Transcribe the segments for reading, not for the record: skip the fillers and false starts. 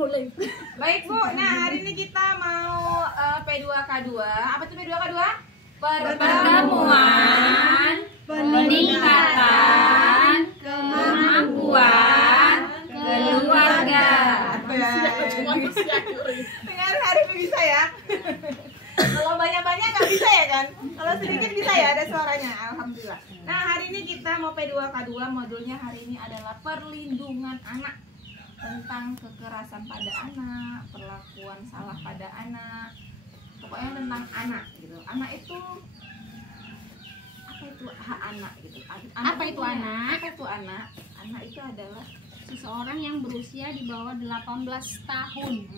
boleh. Baik Bu, nah hari ini kita mau P2K2. Apa tuh P2K2? Pertemuan, peningkatan kemampuan keluarga. Dengar hari ini bisa ya. Kalau banyak-banyak nggak bisa ya kan? Kalau sedikit bisa ya, ada suaranya. Alhamdulillah. Nah hari ini kita mau P2K2, modulnya hari ini adalah perlindungan anak, tentang kekerasan pada anak, perlakuan salah pada anak, pokoknya tentang anak gitu. Anak itu apa itu hak anak gitu? Apa itu anak? Apa itu anak? Anak itu adalah Seseorang yang berusia di bawah 18 tahun.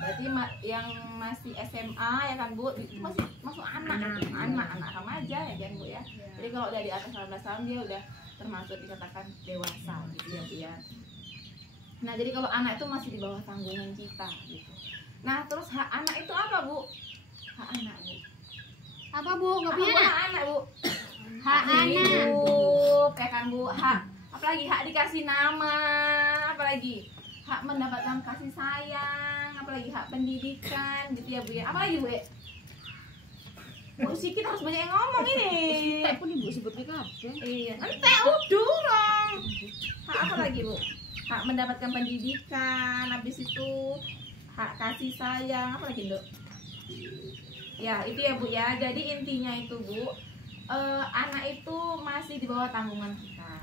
Berarti yang masih SMA ya kan Bu, itu masih masuk anak remaja ya kan Bu ya. Jadi kalau udah di atas 18 tahun dia udah termasuk dikatakan dewasa gitu ya Bu ya. Nah jadi kalau anak itu masih di bawah tanggungan kita gitu. Nah terus hak anak itu apa Bu? Hak anak Bu. Apa Bu? Gak punya anak? Hak anak Bu. Hak anak. Hidup, ya kan Bu. Hak apalagi hak dikasih nama, apalagi hak mendapatkan kasih sayang, apalagi hak pendidikan gitu ya Bu ya. Apalagi Bu ya? Bu Siki harus banyak yang ngomong ini. Tak pun Ibu sebutnya kabeh. Iya, ente udurong. Hak apa lagi Bu? Hak mendapatkan pendidikan, habis itu hak kasih sayang, apa lagi Dok? Ya itu ya Bu ya. Jadi intinya itu Bu, anak itu masih di bawah tanggungan kita.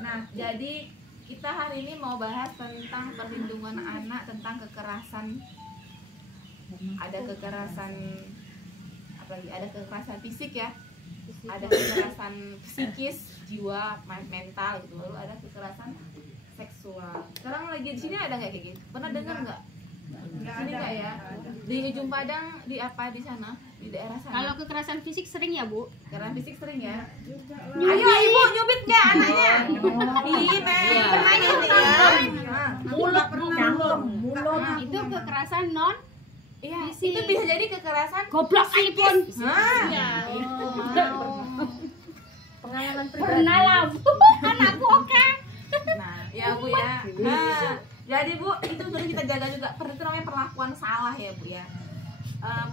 Nah jadi kita hari ini mau bahas tentang perlindungan anak, tentang kekerasan. Ada kekerasan apa lagi? Ada kekerasan fisik ya, ada kekerasan psikis, jiwa, mental gitu. Lalu ada kekerasan seksual. Sekarang lagi di sini ada nggak kayak gitu? Pernah dengar nggak? Di sini nggak ya? Di ujung Padang, di apa di sana? Di daerah sana. Kalau kekerasan fisik sering ya Bu? Kekerasan fisik sering ya? Ayo Ibu nyubit nggak anaknya? Ih, pernah gitu ya? Mulut cangkem, mulut. Itu kekerasan non Iya, fisik. itu bisa jadi kekerasan Goblok sekalipun. Pengalaman pribadi. Pernah lah Bu. Anakku oke. Nah, ya Bu ya. Nah, jadi Bu, itu harus kita jaga juga. Itu namanya perlakuan salah ya Bu ya.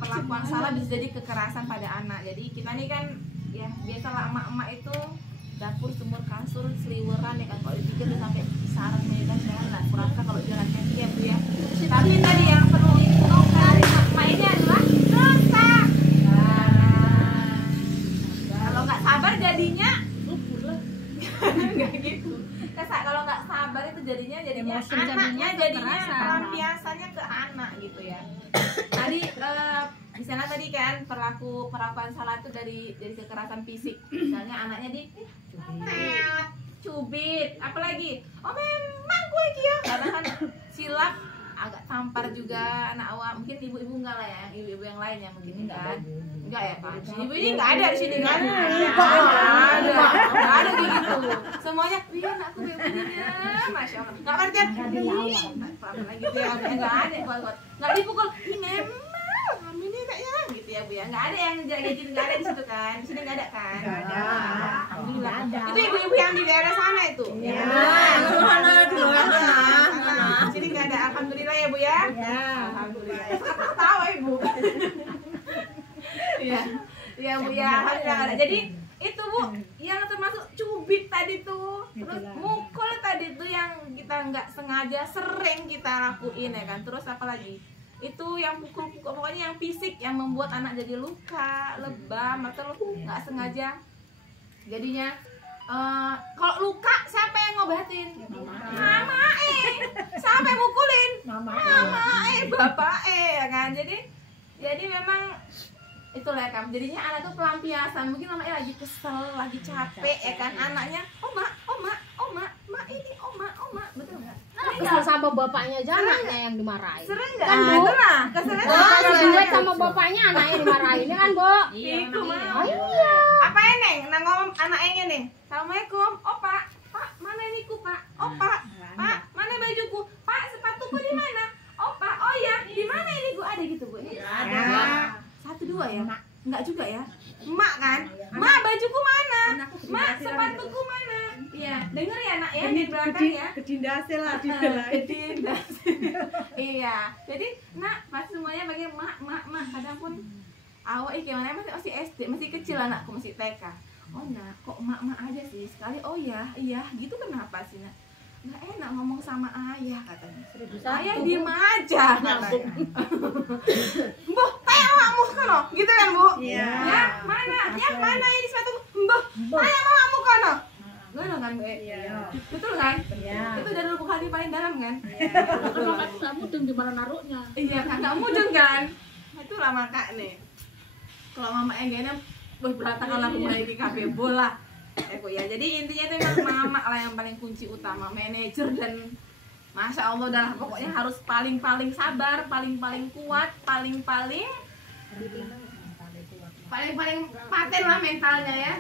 Perlakuan salah bisa jadi kekerasan pada anak. Jadi kita nih kan, ya biasalah emak-emak itu dapur, sumur, kasur, seliweran ya kan. Kalau dipikir udah sampai sarang medan jalan. Kurasa kalau jalan kaki ya Bu ya. Tapi tadi yang perlu ditahu dari emak ini adalah rasa. Kalau nggak sabar jadinya nggak gitu. Kalau nggak sabar itu jadinya anaknya jadinya pelampiasannya ke anak gitu ya. Tadi di sana tadi kan perlakuan salah itu dari kekerasan fisik. Misalnya anaknya di cubit, apalagi oh memang gue kia karena kan silap agak tampar juga anak awak. Mungkin ibu-ibu enggak lah ya, ibu-ibu yang lain ya mungkin kan. Enggak ya Pak, ibu ini enggak ada di sini kan? Enggak ada gitu. Semuanya, iya anakku begini ya, masya Allah. Enggak ngerti apa lagi tuh ya, enggak ada kuat-kuat. Enggak dipukul, ini memang ini enaknya gitu ya Bu ya. Enggak ada yang jaga gitu, enggak ada di situ kan? Di sini enggak ada kan? Enggak ada. Alhamdulillah. Itu ibu-ibu yang di daerah sana itu. Iya. Di sini enggak ada. Alhamdulillah ya Bu ya. Ya. Alhamdulillah. Tahu Ibu. Iya. Iya Bu ya. Alhamdulillah. Jadi itu Bu yang termasuk cubit tadi tuh, terus mukul tadi tuh yang kita nggak sengaja sering kita lakuin ya kan. Terus apa lagi? Itu yang pukul-pukul, pokoknya yang fisik yang membuat anak jadi luka, lebam atau nggak sengaja jadinya. Kalau luka siapa yang ngobatin? Mama siapa yang mukulin? Mama bapak ya kan. Jadi memang itulah ya kan, jadinya anak tuh pelampiasan. Mungkin mamanya lagi kesel, lagi capek ya kan, anaknya oma ini oma, betul nggak? Kesel sama bapaknya aja anaknya yang dimarahin. Sering nggak? Kan Bu? Keselnya Kalau duet sama bapaknya anaknya dimarahin kan Bu? Iku mah. Iya. Apa ya Neng? Nah ngomong anak enge Neng. Assalamualaikum. Oh Pak, mana ini ku Pak? Oh Pak, mana bajuku? Pak, sepatuku di mana? Oh Pak, oh ya, di mana ini Bu? Ada gitu Bu? Ada. 1, 2 ya? Enggak juga ya? Emak kan? Mak, bajuku mana? Mak, sepatuku mana? Iya, denger ya nak ya, di belakang ya. Kedindase lah di belakang. Kedindase. Iya, jadi nak pas semuanya bagi mak, kadang pun awak gimana masih SD, masih kecil anakku masih TK. Oh nak, kok mak aja sih sekali. Oh ya, iya, gitu kenapa sih nak? Nggak enak ngomong sama ayah katanya. Ayah diem aja katanya. Mbah, tanya makmu kono, gitu kan bu? Iya. Ya mana? Yang mana ini sepatu? Mbah, tanya makmu kono. Gak kan bu? Iya. Betul kan? Iya. Itu dari lubuk hati paling dalam kan? Kalau aku nggak mudeng di mana naruhnya. Iya kan, nggak mudeng kan? Itulah maka nih. Kalau mama enggaknya, berantakan aku mulai di kafe bola. Kok ya. Jadi intinya itu memang mama lah yang paling kunci utama, manajer dan masya Allah dah pokoknya harus paling sabar, paling kuat, paling paten lah mentalnya ya.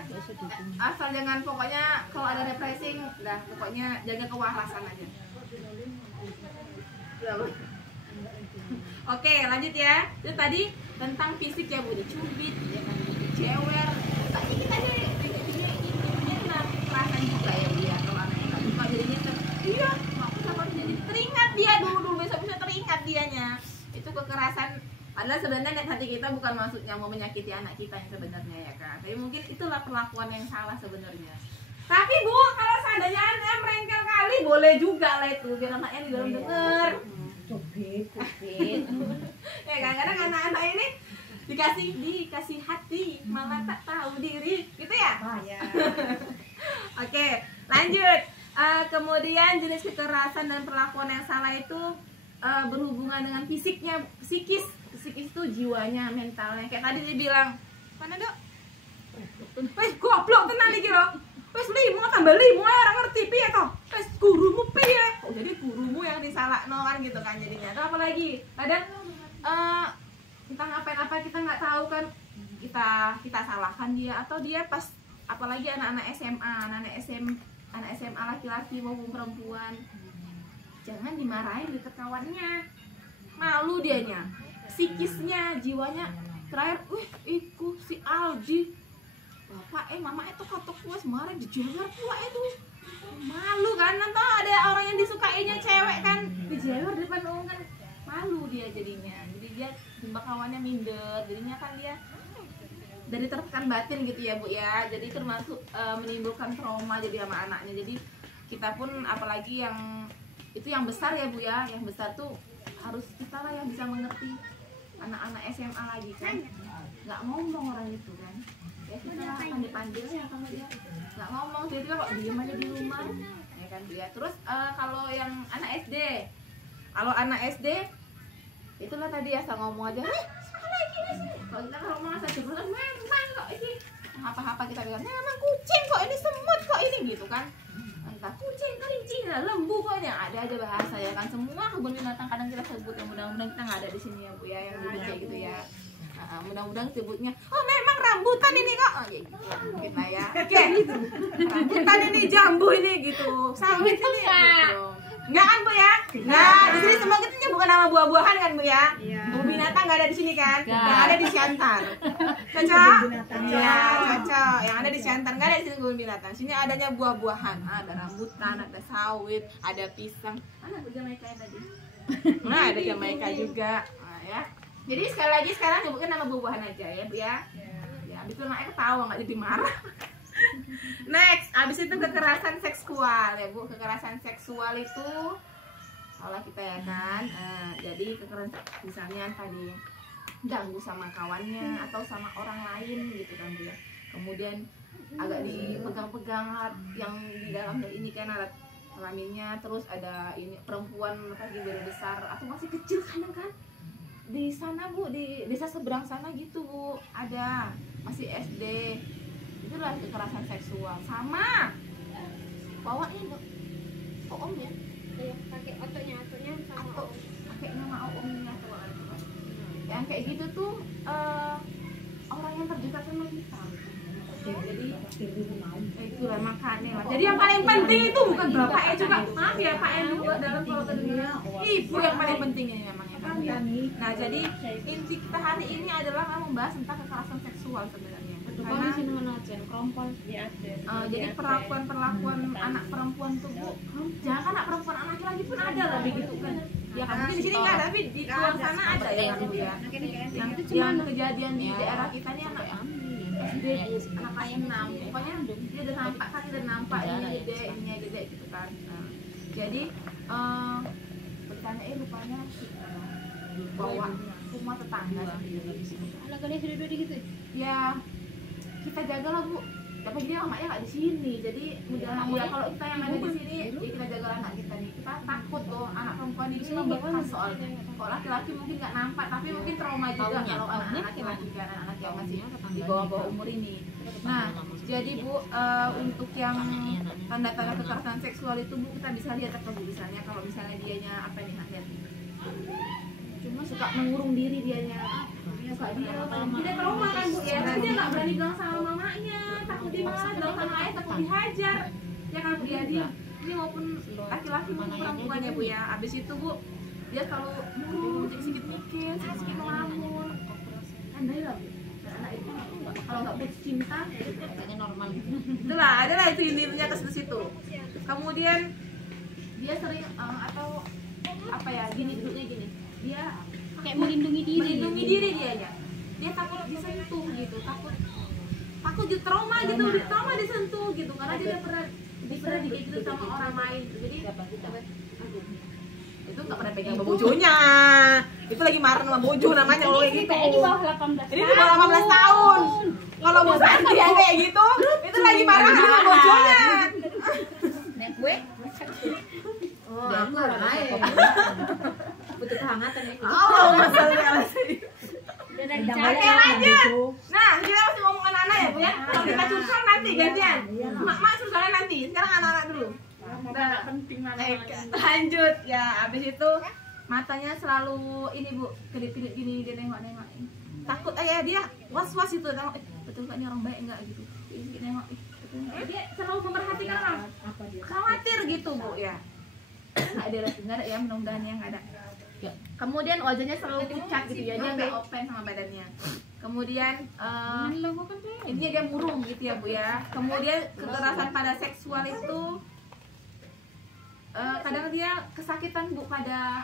Asal jangan pokoknya kalau ada repressing, dah pokoknya jaga kewarasan aja. Oke, lanjut ya. Itu tadi tentang fisik ya bu, dicubit, ya kan, dicewer. Tadi kita perasaan juga ya bu ya. Kalau anaknya nggak suka jadinya iya, aku sama jadi teringat dia dulu, besok teringat dianya. Itu kekerasan. Padahal sebenarnya niat hati kita bukan maksudnya mau menyakiti anak kita yang sebenarnya ya kan. Tapi mungkin itulah perlakuan yang salah sebenarnya. Tapi bu, kalau seandainya anda merengkel kali boleh juga lah itu biar anaknya di dalam denger. Cubit. Ya kadang-kadang anak-anak ini dikasih hati malah tak tahu diri gitu ya. Ya. Oke, lanjut. Kemudian jenis kekerasan dan perlakuan yang salah itu berhubungan dengan fisiknya, psikis itu jiwanya, mentalnya. Kayak tadi dibilang, mana dok? Wes goblok tenan iki kira. Wes 5 tambah 5 ora ngerti piye to? Wes gurumu piye? Oh, jadi gurumu yang disalahno kan gitu kan jadinya. Atau apalagi kadang kita ngapain apa kita nggak tahu kan, kita salahkan dia atau dia pas apalagi anak-anak SMA, anak SMA laki-laki maupun perempuan. Jangan dimarahin di kawannya. Malu dianya. Psikisnya, jiwanya terakhir, iku si Aldi. Bapak mama itu kotok puas marah dijewer pula itu. Malu kan, nanti ada orang yang disukainya cewek kan dijewer di depan umum kan malu dia jadinya. Jadi dia jumpa kawannya minder, jadinya kan dia dari tertekan batin gitu ya bu ya. Jadi termasuk menimbulkan trauma jadi sama anaknya. Jadi kita pun apalagi yang itu yang besar ya bu ya, yang besar tuh harus kita lah yang bisa mengerti anak-anak SMA lagi kan, nggak ngomong orang itu kan, ya kita lah pandai-pandai ya sama dia, nggak ngomong dia kok diem aja di rumah, ya kan bu ya. Terus kalau yang anak SD, itulah tadi asal ngomong aja, salah ini, kalau kita ngomong asal jeblosan memang kok ini apa-apa kita bilang, memang kucing kok ini, semut kok ini gitu kan. Entah kucing, kelinci, lembu kok ini ada aja bahasa ya kan, semua kebun binatang kadang kita sebut, yang mudah-mudahan kita nggak ada di sini ya bu ya yang dibaca gitu ya. Mudah-mudahan sebutnya oh memang rambutan ini kok ya gitu mungkin lah ya. Oke, rambutan ini, jambu ini gitu, sawit ini gitu. Enggak kan bu ya? Nah di sini semua kita bukan nama buah-buahan kan bu ya? Kebun binatang nggak ada di sini kan? Yang ada di Siantar. Cocok? Ya cocok. Yang ada di Siantar nggak ada di sini kebun binatang. Sini adanya buah-buahan. Ada rambutan, ada sawit, ada pisang. Mana bu Jamaika tadi? Nah ada Jamaika juga. Nah, ya. Jadi sekali lagi sekarang nyebutkan nama buah-buahan aja ya bu ya. Ya abis itu anaknya ketawa nggak jadi marah. Next, abis itu kekerasan seksual ya bu. Kekerasan seksual itu olah kita ya kan. Jadi kekerasan misalnya tadi ganggu sama kawannya atau sama orang lain gitu kan bu ya. Kemudian agak dipegang-pegang yang di dalam ini kan alat kelaminnya. Terus ada ini perempuan lagi baru besar atau masih kecil kadang kan. Di sana bu, di desa seberang sana gitu bu, ada masih SD. Itulah kekerasan seksual. Sama bawa ini kok om ya, Pakai otonya sama atau pakai nama omnya atau yang kayak gitu tuh orang yang terdekat sama kita. Jadi itulah makanya lah. Jadi yang paling penting itu bukan bapaknya juga, maaf ya pak yang dibuat dalam kalau dunia, ibu yang paling pentingnya memangnya kan ya. Nah jadi inti kita hari ini adalah membahas tentang kekerasan seksual sebenarnya. Karena jadi perlakuan anak perempuan tuh bu, jangan anak perempuan, anak laki pun ada lah begitu kan. Ya kan mungkin di sini nggak ada, tapi di luar sana ada ya Bu ya. Nah, yang kejadian di daerah kita nih anak anak ayam 6, pokoknya dia udah nampak kan, udah nampak ini dede gitu kan. Nah, jadi bertanya rupanya bawa rumah tetangga Anak kalian sudah dua gitu. ya kita jaga lah Bu. Tapi dia mamanya nggak di sini, jadi ya kalau kita yang ada di sini ya kita jaga anak kita nih. Kita takut tuh anak perempuan ini membekas soalnya. Kalau laki-laki mungkin nggak nampak, tapi mungkin trauma juga kalau anak-anak laki-laki kan, anak-anak yang masih di bawah-bawah umur ini. Nah, jadi Bu, untuk yang tanda-tanda kekerasan seksual itu Bu, kita bisa lihat apa Bu misalnya kalau misalnya dianya apa nih lihat cuma suka mengurung diri dianya, suka dia trauma kan Bu ya, tapi dia nggak berani bilang sama mamanya, takut dimalah, bilang sama ayah takut dihajar ya kan Bu ya. Dia ini maupun laki-laki maupun perempuan ya Bu ya. Abis itu Bu, dia selalu murung, sedikit mikir, sedikit ngelamun. Andai lah Bu, anak itu kalau nggak putus cinta kayaknya normal gitu. Itulah, adalah itu intinya ke situ. Kemudian dia sering atau apa ya, gini duduknya gini, dia Kayak melindungi diri dianya. Dia takut disentuh gitu, takut trauma gitu, trauma disentuh gitu karena dia udah pernah digigit sama orang lain gitu. Jadi itu nggak pernah pegang bojonya, itu lagi marah sama bojo namanya kalau kayak gitu. Kayak di bawah 18 tahun. Ini di bawah 18 tahun. Kalau misalnya dia kayak gitu, itu lagi marah sama bojonya. Nek gue. Oh, aku lain. Butuh kehangatan ini. Oh, masalahnya sih. Dan Jangan dicari. Oke, lanjut. Nah, kita masih ngomong anak-anak ya Bu ya. Kalau kita curcol nanti gantian. Mak curcolnya nanti. Sekarang anak-anak dulu. Nah, penting mana lanjut ya. Abis itu matanya selalu ini Bu, kedip-kedip gini, dia nengok-nengok. Takut aja dia was-was itu, tengok betul nggak nih orang baik enggak gitu. Ini nengok dia selalu memperhatikan orang. Khawatir gitu Bu ya. Nggak ada ya, mudah-mudahan yang nggak ada. Kemudian wajahnya selalu pucat gitu ya, dia nggak open sama badannya. Kemudian intinya dia murung gitu ya Bu ya. Kemudian kekerasan pada seksual itu kadang dia kesakitan Bu, pada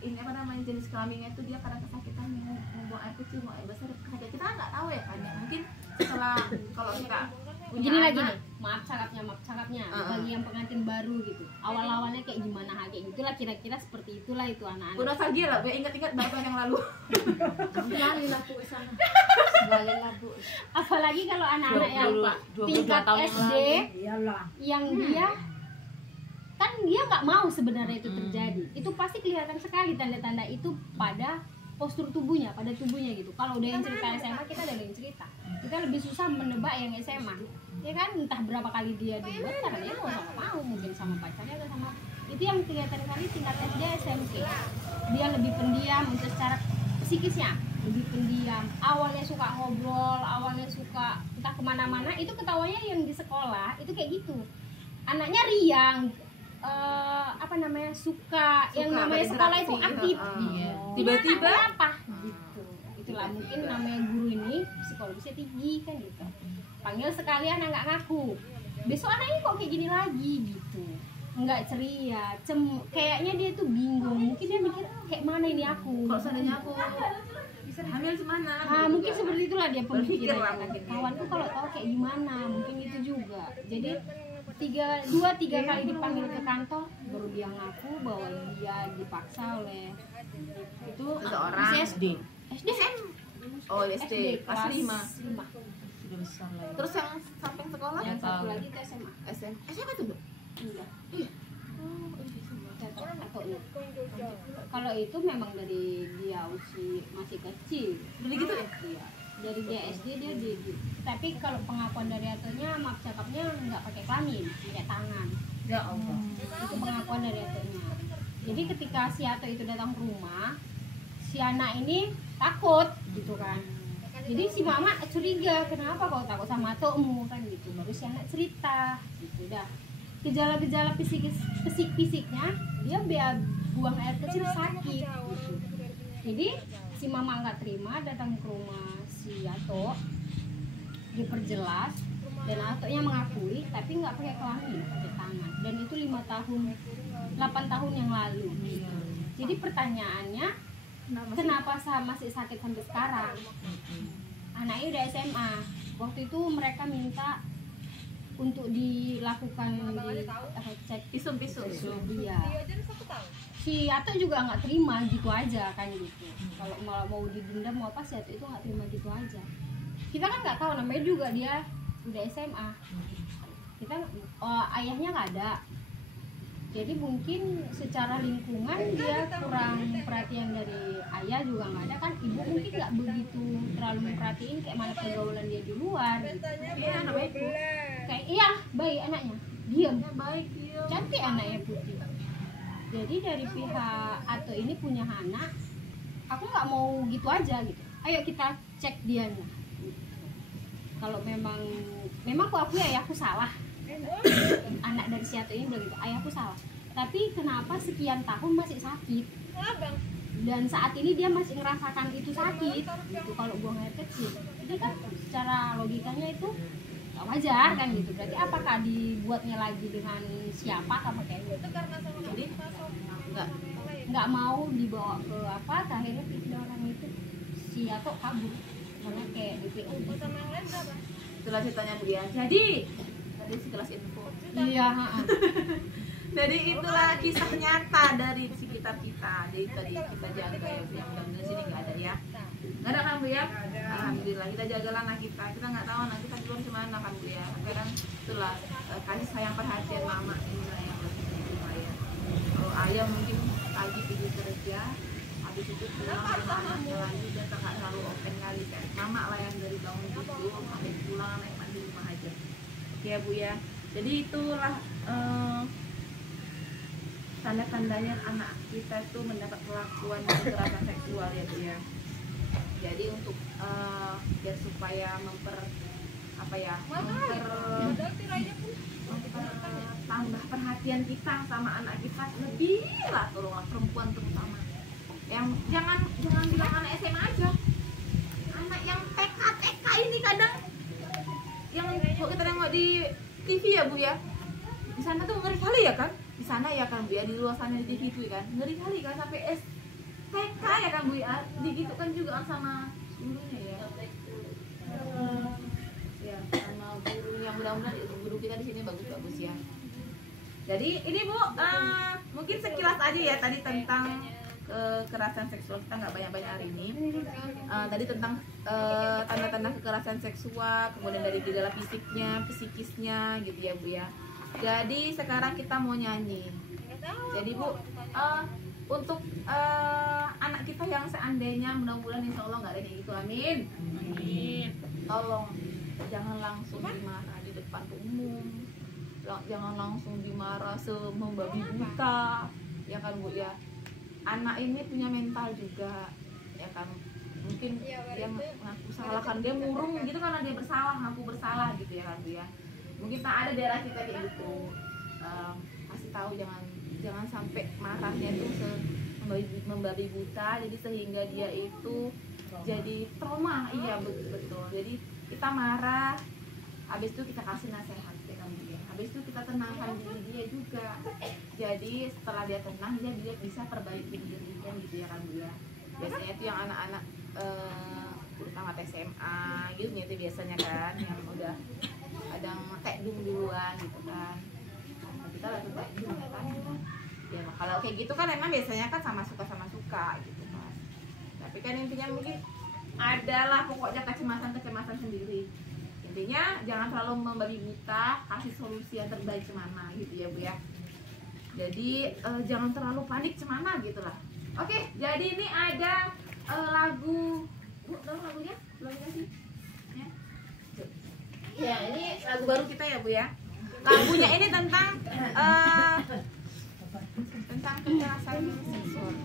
ini apa namanya jenis kelaminnya itu dia kadang kesakitan membuang air kecil, buang air besar. Kita nggak tahu ya kan ya, mungkin setelah kalau kita punya Gini lagi anak, nih, maaf cakapnya bagi yang pengantin baru gitu. Awal-awalnya kayak gimana kayak gitulah, kira-kira seperti itulah itu anak-anak. Bu nostalgia lah, Bu, ingat-ingat tahun yang lalu. Lari lah Bu sana. Lari lah Bu. Apalagi kalau anak-anak yang tingkat SD Iyalah. yang dia kan dia nggak mau sebenarnya itu terjadi. Itu pasti kelihatan sekali tanda-tanda itu pada postur tubuhnya, pada tubuhnya gitu. Kalau udah yang cerita SMA, kita udah yang cerita. Kita lebih susah menebak yang SMA. Ya kan, entah berapa kali dia dibuat karena dia mau, mungkin sama pacarnya atau sama. Itu yang kelihatan kali tingkat SD, SMP. Dia lebih pendiam untuk secara psikisnya, lebih pendiam. Awalnya suka ngobrol, awalnya suka entah kemana-mana. Itu ketawanya yang di sekolah itu kayak gitu. Anaknya riang. Apa namanya, suka yang namanya sekolah itu aktif. Tiba-tiba apa gitu. Itulah mungkin namanya guru ini psikologisnya tinggi kan gitu. Panggil sekali anak nggak ngaku, besok anaknya kok kayak gini lagi gitu, nggak ceria, kayaknya dia tuh bingung. Mungkin dia mikir kayak mana ini aku, kalau seandainya aku bisa hamil semana. mungkin seperti itulah dia Berpikir lah pemikirannya. mungkin. Kawanku kalau tahu kayak gimana, mungkin itu juga. Jadi 2-3 kali dipanggil ke kantor baru dia ngaku bahwa dia dipaksa oleh itu Seseorang. masih SD. Oh, SD kelas 5. sudah besar lah. Terus yang samping sekolah? Yang satu lagi ke SMA. SMA tuh Bu? Enggak. Iya. Atau enggak. Kalau itu memang dari dia usia masih kecil. Udah gitu ya? Iya. Dari dia SD dia tapi kalau pengakuan dari atunya, maaf cakapnya nggak pakai kelamin, pakai tangan. Ya Allah. Itu pengakuan dari atunya. Jadi ketika si Ato itu datang ke rumah, si anak ini takut gitu kan. Jadi si mama curiga, kenapa kau takut sama Atomu kan gitu. Baru si anak cerita gitu dah. Gejala-gejala fisiknya dia buang air kecil sakit gitu. Jadi si mama nggak terima, datang ke rumah si Ato, diperjelas dan Atonya mengakui tapi nggak pakai kelamin, pakai tangan. Dan itu 8 tahun yang lalu gitu. Jadi pertanyaannya, kenapa masih sakit sampai sekarang? Anaknya udah SMA. Waktu itu mereka minta untuk dilakukan cek Visum. Iya. Si Ato juga nggak terima gitu aja kan gitu. Kalau mau didendam mau apa, si Ato itu nggak terima gitu aja. Kita kan nggak tahu, namanya juga dia udah SMA. Kita ayahnya nggak ada. Jadi mungkin secara lingkungan dia kurang perhatian dari ayah juga nggak ada kan, ibu mungkin nggak begitu terlalu memperhatiin kayak mana pergaulan dia di luar gitu. Iya, anak baik Bu. Kayak iya baik anaknya, diam, Baik, iya. cantik anaknya putih. Jadi dari pihak Ato ini punya anak, aku nggak mau gitu aja gitu. Ayo kita cek dianya. Kalau memang aku akui ayahku salah. Anak dari si Ato ini bilang gitu, ayahku salah. Tapi kenapa sekian tahun masih sakit? Dan saat ini dia masih ngerasakan itu sakit gitu kalau buang air kecil. Jadi kan secara logikanya itu gak wajar kan gitu. Berarti apakah dibuatnya lagi dengan siapa sama kayak gitu? Jadi Nggak mau dibawa ke apa, akhirnya tiga orang itu si Ato kabur karena kayak DPO. itulah ceritanya Bu ya. Jadi tadi sekelas info. Iya. Jadi itulah kisah nyata dari sekitar kita. Jadi tadi kita jaga ya Bu, yang mudah-mudahan sini nggak ada ya. Nggak ada kan Bu ya? Alhamdulillah kita jagalah anak kita. Kita nggak tahu anak kita di luar gimana kan Bu ya. Sekarang itulah kasih sayang perhatian mama inilah yang lebih lumayan. Kalau ayah mungkin pagi pergi kerja, habis itu pulang sama anaknya lagi dan nggak terlalu open kali kan. Mama lah yang dari bangun tidur sampai pulang naik mandi rumah aja. Oke ya Bu ya. Jadi itulah tanda-tandanya anak kita itu mendapat perlakuan kekerasan seksual ya Bu ya. Jadi untuk biar supaya tambah perhatian kita sama anak kita lebih lah, tolonglah perempuan terutama. Yang jangan bilang anak SMA aja. Anak yang TK ini kadang yang kita tengok di TV ya Bu ya. Di sana tuh ngeri kali ya kan? Di sana ya kan Bu ya, di luar sana di TV itu kan ngeri kali kan, sampai TK ya kan Bu ya, digitu kan juga sama gurunya ya. Ya sama gurunya, mudah-mudahan guru kita di sini bagus-bagus ya. Jadi ini Bu, mungkin sekilas aja ya tadi tentang kekerasan seksual. Kita nggak banyak-banyak hari ini. Tadi tentang tanda-tanda kekerasan seksual, kemudian dari gejala fisiknya, psikisnya gitu ya Bu ya. Jadi sekarang kita mau nyanyi. Jadi Bu, untuk anak kita yang seandainya, mudah-mudahan insya Allah nggak ada kayak gitu, amin. Tolong jangan langsung dimarah di depan umum, jangan langsung dimarah membabi buta ya kan Bu ya. Anak ini punya mental juga ya kan, mungkin yang ngaku salah kan, dia murung gitu karena dia bersalah, ngaku bersalah gitu ya kan Bu ya. Mungkin tak ada daerah kita kayak gitu, kasih tahu jangan sampai marahnya itu membabi buta, jadi sehingga dia itu jadi trauma. Iya betul. Jadi kita marah, habis itu kita kasih nasihat ya kan dia, habis itu kita tenangkan diri dia juga. Jadi setelah dia tenang, dia bisa perbaiki diri kan gitu ya kan Bu ya. Biasanya itu yang anak-anak terutama SMA gitu biasanya kan, yang udah kadang tekdung duluan gitu kan. Nah, kita lagi tekdung ya kan. Ya kalau kayak gitu kan emang biasanya kan sama suka gitu kan. Tapi kan intinya mungkin adalah pokoknya kecemasan sendiri. Intinya jangan terlalu membabi buta, kasih solusi yang terbaik cemana gitu ya Bu ya. Jadi jangan terlalu panik cemana gitulah. Oke, jadi ini ada lagu Bu, tahu lagunya? Lagunya sih? Ya, ini lagu baru kita ya Bu ya. Lagunya ini tentang kekerasan seksual.